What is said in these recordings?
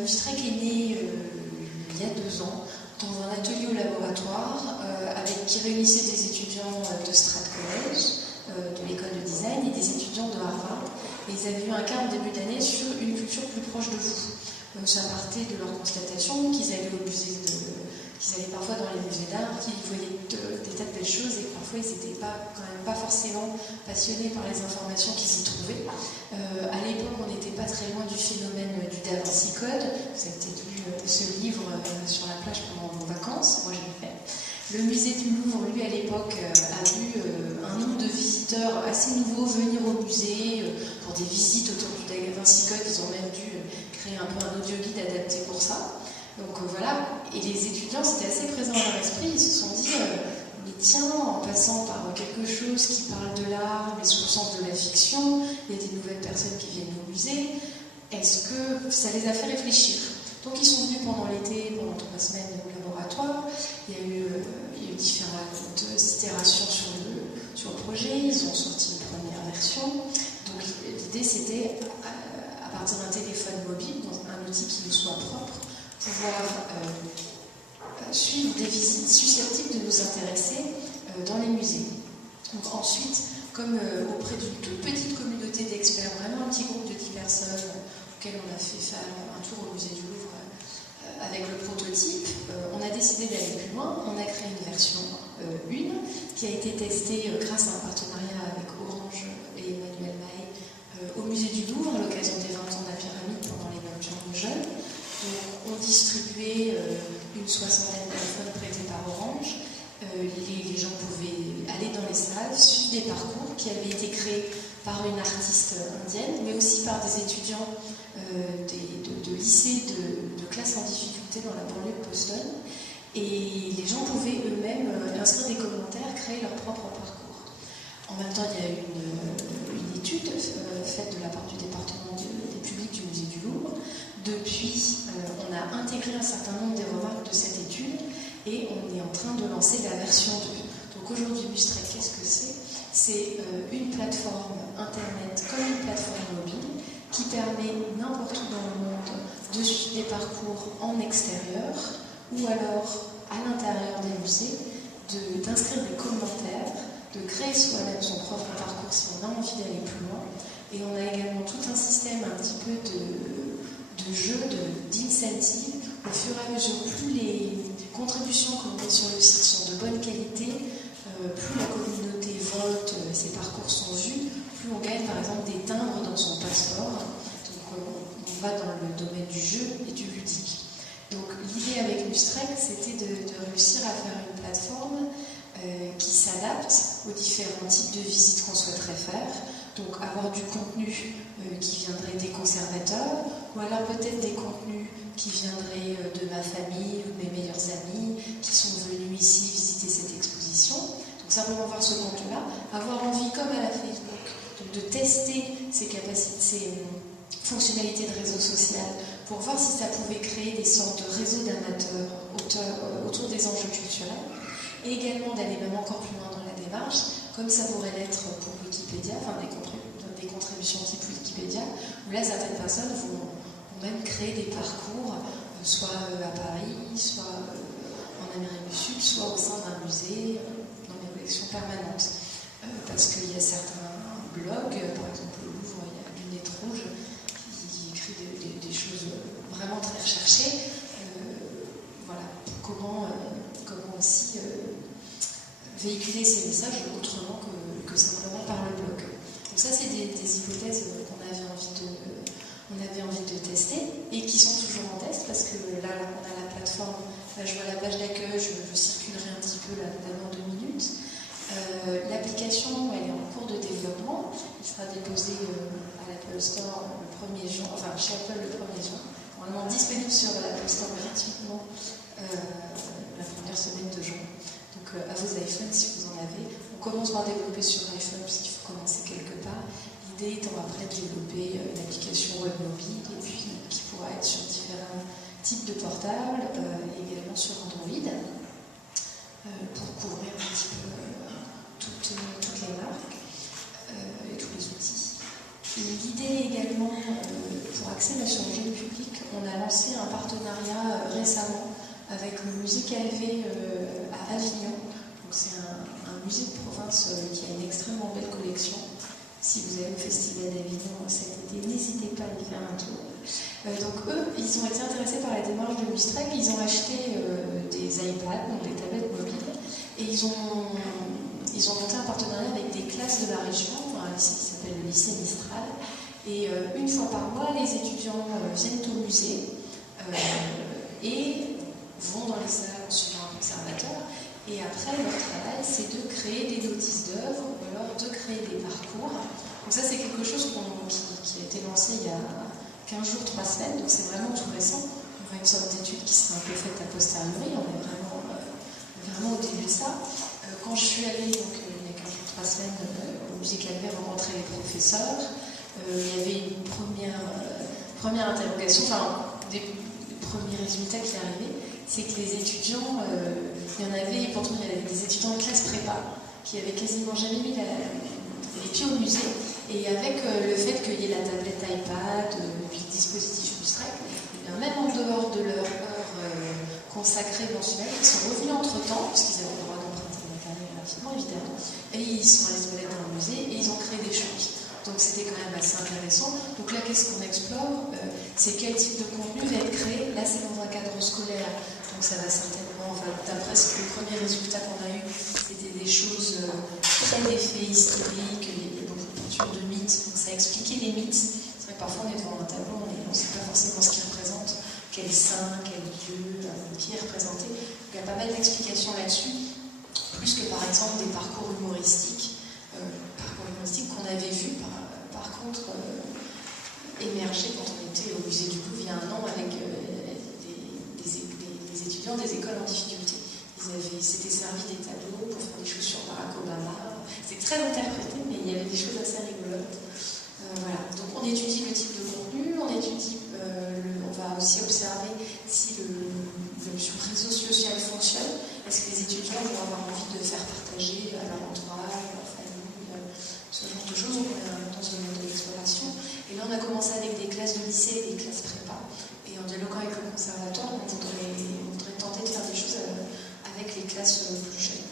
Mustrec est né il y a 2 ans dans un atelier au laboratoire qui réunissait des étudiants de Strat College, de l'école de design, et des étudiants de Harvard. Et ils avaient eu un cas en début d'année sur une culture plus proche de vous. Ça partait de leur constatation qu'ils allaient au musée qu'ils allaient parfois dans les musées d'art, qu'ils voyaient des tas de belles choses et que parfois ils n'étaient quand même pas forcément passionnés par les informations qu'ils y trouvaient. À l'époque, on n'était pas très loin du phénomène du Da Vinci Code. Vous avez peut-être lu ce livre sur la plage pendant vos vacances, moi je l'ai fait. Le musée du Louvre, lui, à l'époque, a vu un nombre de visiteurs assez nouveaux venir au musée pour des visites autour du Da Vinci Code. Ils ont même dû créer un peu un audio guide adapté pour ça. Donc voilà, et les étudiants, c'était assez présent dans leur esprit, ils se sont dit, mais tiens, en passant par quelque chose qui parle de l'art, mais sous le sens de la fiction, il y a des nouvelles personnes qui viennent au musée, est-ce que ça les a fait réfléchir? Donc ils sont venus pendant l'été, pendant 3 semaines au laboratoire, il y a eu différentes itérations sur le projet, ils ont sorti une première version, donc l'idée c'était, à partir d'un téléphone mobile, dans un outil qui nous soit propre, pouvoir suivre des visites susceptibles de nous intéresser dans les musées. Donc ensuite, comme auprès d'une toute petite communauté d'experts, vraiment un petit groupe de 10 personnes auxquelles on a fait faire un tour au musée du Louvre avec le prototype, on a décidé d'aller plus loin. On a créé une version 1 qui a été testée grâce à un partenariat avec Orange et Emmanuel Maé au musée du Louvre à l'occasion des 20 ans de la pyramide pendant les Nocturnes de jeunes. On distribuait une 60aine d'iPhones prêtés par Orange. Les gens pouvaient aller dans les salles, suivre des parcours qui avaient été créés par une artiste indienne, mais aussi par des étudiants de lycées de classes en difficulté dans la banlieue de Boston. Et les gens pouvaient eux-mêmes inscrire des commentaires, créer leur propre parcours. En même temps, il y a eu une étude faite de la part du département des publics du musée du Louvre. Depuis, on a intégré un certain nombre des remarques de cette étude et on est en train de lancer la version 2. Donc aujourd'hui, Mustrec, qu'est-ce que c'est? C'est une plateforme internet comme une plateforme mobile qui permet n'importe où dans le monde de suivre des parcours en extérieur ou alors à l'intérieur des musées, d'inscrire des commentaires, de créer soi-même son propre parcours si on a envie d'aller plus loin. Et on a également tout un système un petit peu de jeu, d'incentive, au fur et à mesure, plus les contributions qu'on met sur le site sont de bonne qualité, plus la communauté vote, ses parcours sont vus, plus on gagne par exemple des timbres dans son passeport. Donc on va dans le domaine du jeu et du ludique. Donc l'idée avec Mustrec, c'était de réussir à faire une plateforme qui s'adapte aux différents types de visites qu'on souhaiterait faire. Donc avoir du contenu qui viendrait des conservateurs, ou alors peut-être des contenus qui viendraient de ma famille ou de mes meilleurs amis qui sont venus ici visiter cette exposition. Donc simplement voir ce contenu-là, avoir envie, comme à la Facebook, donc de tester ces capacités, ces fonctionnalités de réseau social pour voir si ça pouvait créer des sortes de réseaux d'amateurs autour des enjeux culturels, et également d'aller même encore plus loin dans la démarche, comme ça pourrait l'être pour Wikipédia, enfin des contributions type Wikipédia, où là certaines personnes vont même créer des parcours, soit à Paris, soit en Amérique du Sud, soit au sein d'un musée, dans des collections permanentes. Parce qu'il y a certains blogs, par exemple au Louvre, il y a Lunette Rouge, qui écrit des choses vraiment très recherchées. Voilà, comment aussi véhiculer ces messages autrement que simplement par le blog. Donc ça, c'est des hypothèses qu'on avait envie de tester et qui sont toujours en test parce que là on a la plateforme, là je vois la page d'accueil, je circulerai un petit peu là dans 2 minutes. L'application, elle est en cours de développement, il sera déposé à l'Apple Store le 1er juin, enfin chez Apple le 1er juin, normalement disponible sur l'Apple Store gratuitement la première semaine de juin. Donc à vos iPhones si vous en avez. On commence par développer sur iPhone parce qu'il faut commencer quelque part. L'idée étant après de développer une application web mobile et puis qui pourra être sur différents types de portables et également sur Android pour couvrir un petit peu toutes les marques et tous les outils. L'idée également pour axer sur le jeu on a lancé un partenariat récemment avec le musée Calvé à Avignon. C'est un musée de province qui a une extrêmement belle collection. Si vous allez au Festival d'Avignon cet été, n'hésitez pas à y faire un tour. Donc eux, ils ont été intéressés par la démarche de Mustrec, ils ont acheté des iPads, donc des tablettes mobiles, et ils ont monté un partenariat avec des classes de la région, un lycée qui s'appelle le lycée Mistral, et une fois par mois, les étudiants viennent au musée et vont dans les salles en suivant un conservateur, et après leur travail, c'est de créer des notices d'œuvres, ou alors de créer des parcours. Donc ça, c'est quelque chose qui a été lancé il y a 15 jours, 3 semaines, donc c'est vraiment tout récent. On aura une sorte d'étude qui sera un peu faite a posteriori, on est vraiment au début de ça. Quand je suis allée, donc, il y a 15 jours, 3 semaines, au musée Calvé rencontrer les professeurs, il y avait une première interrogation, enfin, des premiers résultats qui arrivaient, c'est que les étudiants, il y en avait, pourtant il y avait des étudiants de classe prépa qui avaient quasiment jamais mis les pieds au musée. Et avec le fait qu'il y ait la tablette iPad, puis le dispositif Mustrec, même en dehors de leur heure consacrée mensuelle, ils sont revenus entre-temps, parce qu'ils avaient le droit d'emprunter le matériel rapidement, évidemment, et ils sont allés se balader dans le musée et ils ont créé des choses. Donc c'était quand même assez intéressant. Donc là, qu'est-ce qu'on explore? C'est quel type de contenu va être créé. Là, c'est dans un cadre scolaire, donc ça va certainement, d'après les premiers résultats qu'on a eus, c'était des choses très d'effets historiques, il y a beaucoup de peintures de mythes, donc ça expliquait les mythes. C'est vrai que parfois on est devant un tableau, on ne sait pas forcément ce qu'il représente, quel saint, quel dieu, qui est représenté. Donc il y a pas mal d'explications là-dessus, plus que par exemple des parcours humoristiques qu'on avait vu par contre émerger quand on était au musée du Louvre il y a un an avec des étudiants des écoles en difficulté. Ils s'étaient servis des tableaux pour faire des choses sur Barack Obama. C'est très interprété, mais il y avait des choses assez rigolotes. Voilà. Donc on étudie le type de contenu, on va aussi observer si l'option réseau social fonctionne. Est-ce que les étudiants vont avoir envie de faire partager à leur entourage, à leur famille, ce genre de choses. Donc on est dans ce mode d'exploration. Et là on a commencé avec des classes de lycée et des classes prépa. Et en dialoguant avec le conservatoire, on voudrait tenter de faire des choses avec les classes plus jeunes.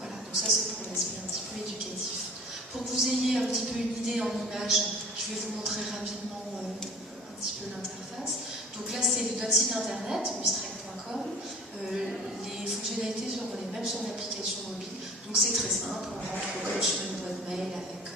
Voilà, donc ça c'est pour l'aspect un petit peu éducatif. Pour que vous ayez un petit peu une idée en image, je vais vous montrer rapidement un petit peu l'interface. Donc là c'est notre site internet, mustrec.com. Les fonctionnalités seront les mêmes sur l'application mobile. Donc c'est très simple, on rentre comme sur une boîte mail avec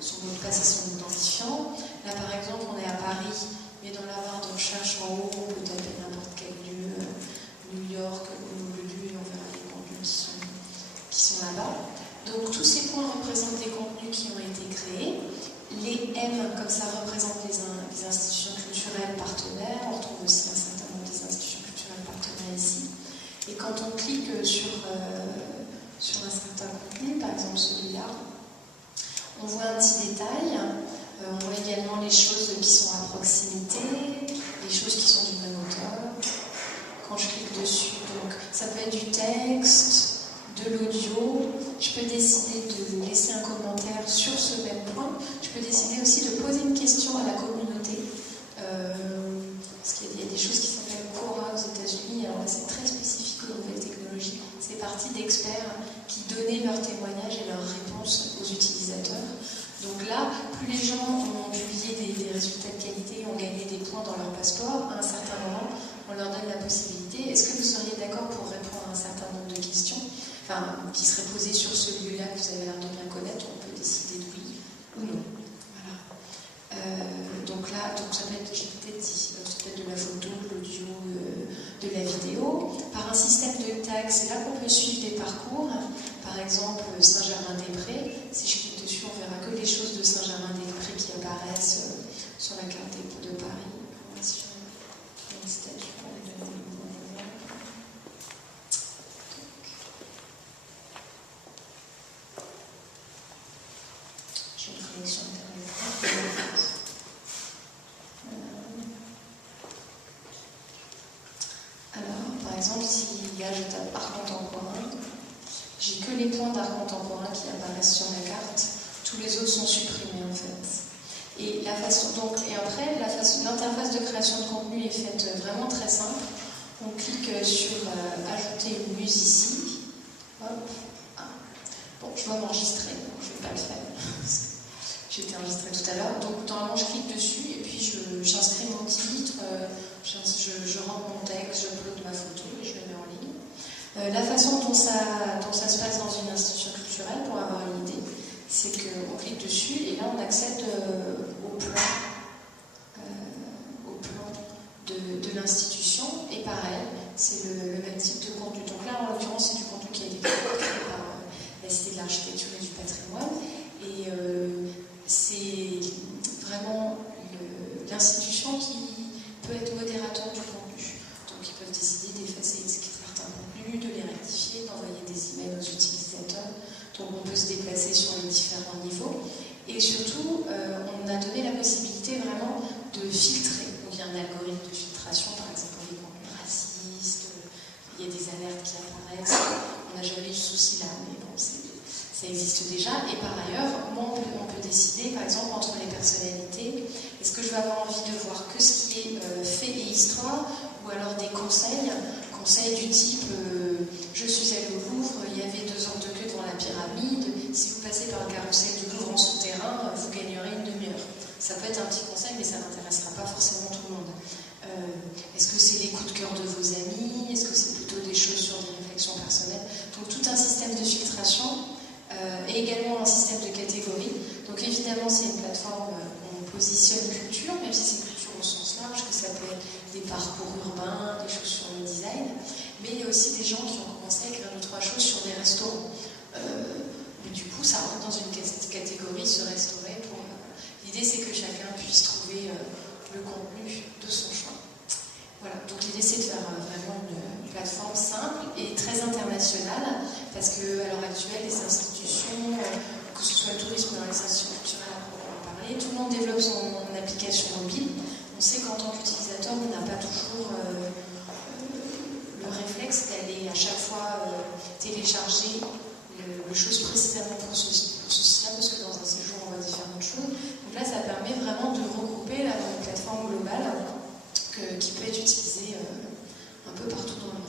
son mot de passe et son identifiant. Là par exemple on est à Paris, mais dans la barre de recherche en haut, on peut taper n'importe quel lieu, New York, ou le lieu, et on verra les contenus qui sont là-bas. Donc tous ces points représentent des contenus qui ont été créés. Les M, comme ça, représentent les institutions culturelles partenaires. On retrouve aussi un certain nombre des institutions culturelles partenaires ici. Et quand on clique sur un certain contenu, par exemple celui-là, on voit un petit détail. On voit également les choses qui sont à proximité, les choses qui sont du même auteur. Quand je clique dessus, donc ça peut être du texte, de l'audio. Je peux décider de laisser un commentaire sur ce même point. Je peux décider aussi de poser une question à la communauté. Parce qu'il y a des choses qui s'appellent Quora aux États-Unis. Alors là, c'est très spécifique aux nouvelles technologies. C'est parti d'experts qui donnaient leurs témoignages et leurs réponses aux utilisateurs. Donc là, plus les gens ont publié des résultats de qualité, ont gagné des points dans leur passeport, à un certain moment, on leur donne la possibilité. Est-ce que vous seriez d'accord pour répondre à un certain nombre de questions, qui seraient posées sur ce lieu-là que vous avez l'air de bien connaître? On peut décider de oui ou non. Voilà. Donc là, ça peut être, j'ai peut-être dit, ça peut être de la photo, de l'audio, de la vidéo. Par un système de tags, c'est là qu'on peut suivre des parcours. Par exemple, Saint-Germain-des-Prés. Si je clique dessus, on verra que les choses de Saint-Germain-des-Prés qui apparaissent sur la carte de Paris. On va sur une statue pour les donner le bon exemple. J'ai une connexion internet. Alors, par exemple, si là je tape art contemporain, j'ai que les points d'art contemporain qui apparaissent sur la carte. Tous les autres sont supprimés en fait. Et après, l'interface de création de contenu contenu est faite vraiment très simple. On clique sur ajouter une muse ici. Hop. Ah. Bon, je dois m'enregistrer, donc je ne vais pas le faire. J'ai été enregistrée tout à l'heure. Donc normalement je clique dessus et puis j'inscris mon titre, je rentre mon texte, j'upload ma photo et je le mets en ligne. La façon dont ça se passe dans une institution culturelle, pour avoir une idée, c'est qu'on clique dessus et là on accède au plan de l'institution. Et pareil, c'est le même type de contenu. Donc là, en l'occurrence, c'est du contenu qui a été créé par la Cité de l'Architecture et du Patrimoine. Et c'est vraiment l'institution qui peut être modérateur du contenu. Donc ils peuvent décider d'effacer certains contenus, de les rectifier, d'envoyer des emails aux utilisateurs. Donc on peut se déplacer sur les différents niveaux. Et surtout, on a donné la possibilité vraiment de filtrer. Donc il y a un algorithme de filtration, par exemple pour les contenus racistes, il y a des alertes qui apparaissent. On n'a jamais eu ce souci là, mais bon, ça existe déjà. Et par ailleurs, on peut décider, par exemple, entre les personnalités, est-ce que je vais avoir envie de voir que ce qui est fait et histoire, ou alors des conseils du type je suis allée au Louvre, il y avait 2 heures de queue devant la pyramide, si vous passez par le carrousel du Louvre en souterrain, vous gagnerez une demi-heure. Ça peut être un petit conseil, mais ça n'intéressera pas forcément tout le monde. Est-ce que c'est les coups de cœur de vos amis? Est-ce que c'est plutôt des choses sur des réflexions personnelles? Donc tout un système de filtration et également un système de catégories. Donc évidemment, c'est une plateforme où on positionne culture, même si c'est culture au sens large, que ça peut être des parcours urbains, des choses sur le design, mais il y a aussi des gens qui ont commencé à écrire 2-3 choses sur des restaurants. Mais du coup, ça rentre dans une catégorie, se restaurer. L'idée, c'est que chacun puisse trouver le contenu de son choix. Voilà, donc l'idée, c'est de faire vraiment une plateforme simple et très internationale, parce qu'à l'heure actuelle, les institutions, que ce soit le tourisme ou les institutions culturelles à proprement parler, tout le monde développe son application mobile. On sait qu'en tant qu'utilisateur, on n'a pas toujours le réflexe d'aller à chaque fois télécharger le chose précisément pour ceci-là, parce que dans un séjour, on voit différentes choses. Donc là, ça permet vraiment de regrouper dans une plateforme globale qui peut être utilisée un peu partout dans le monde.